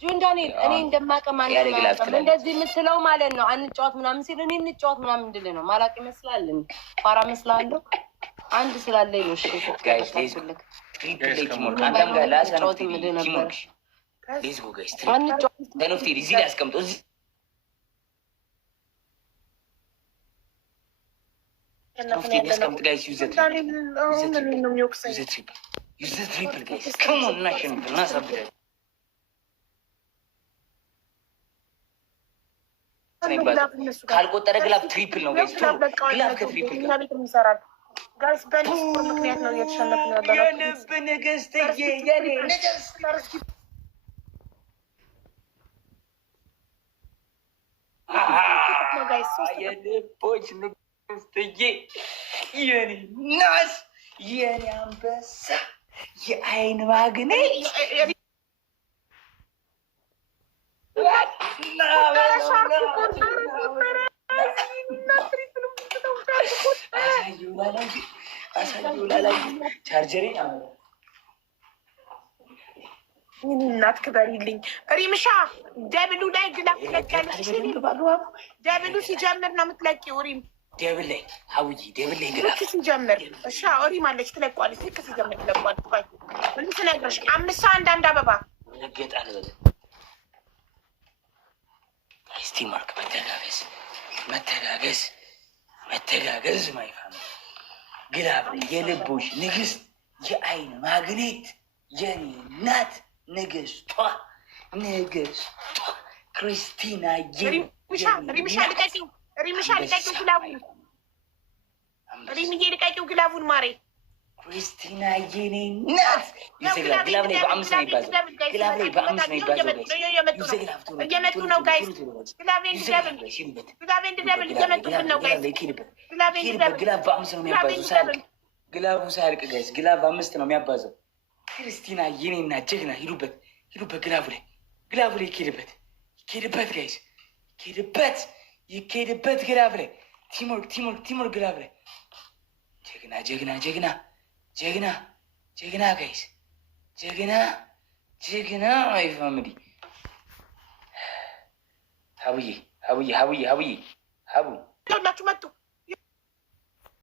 ጁን ዳንኤል እኔ እንደማቀም እንደዚህ የምትለው ማለት ነው። አንጫወት ምናምን ሲል እኔ እንጫወት ምናምን እንድል ነው። ማላቅ ይመስላል ፋራ መስላለሁ። አንድ ስላለኝ ነው። እሺ ጋይስ ሌዝልክ አንተም ጋር ላስጫወት ምድ ነበር። ሌዝ ጎ ጋይስ ተነፍቲ እዚህ ላይ አስቀምጦ ካልቆጠረ ግላፍ ትሪፕል ነው ጋይስ። ግላፍ ከትሪፕል ጋይስ በልስ ምክንያት ነው እየተሸነፍን ያለነው። የልብ ንግስትዬ የኔ ንግስት የልቦች ንግስትዬ የኔ ናስ የኔ አንበሳ የአይን ማግኔት ቻርጀሪ እናት ክበሪልኝ። ሪምሻ ደብሉ ላይ ግላፍ ትለቂያለሽ። ደብሉ ሲጀምር ነው የምትለቂው። ሪም ደብል ላይ ሀውዬ ደብል ላይ ግላፍ ሲጀምር እሺ፣ ሪም አለች ትለቋለች። ልክ ሲጀምር ትለቋለች። ምን ትነግረሽ? 5 አንድ አበባ ነገጣል በለ እስቲ ማርክ መተጋገዝ ማይፋም ግላብ የልቦች ንግስት የአይን ማግኔት የኔ እናት ንግስቷ ክርስቲና ሪምሻ ልቀቂው ግላቡን ማሬ ክርስቲና የኔ እናት ግላብ ላይ በአምስት ነው ይባዛል። እየመጡ ነው ጋይስ። ግላብ በአምስት ነው የሚያባዙ። ግላቡ ሳያልቅ ጋይስ ግላብ በአምስት ነው የሚያባዘው። ክርስቲና የኔ እናት ጀግና ሂዱበት። ግላቡ ላይ ይኬድበት ጋይስ ይኬድበት ግላብ ላይ ቲሞርክ ግላብ ላይ ጀግና ጋይስ ጀግና አይ ፋሚሊ ሀቡዬ ሀቡ ሁላችሁ መጡ።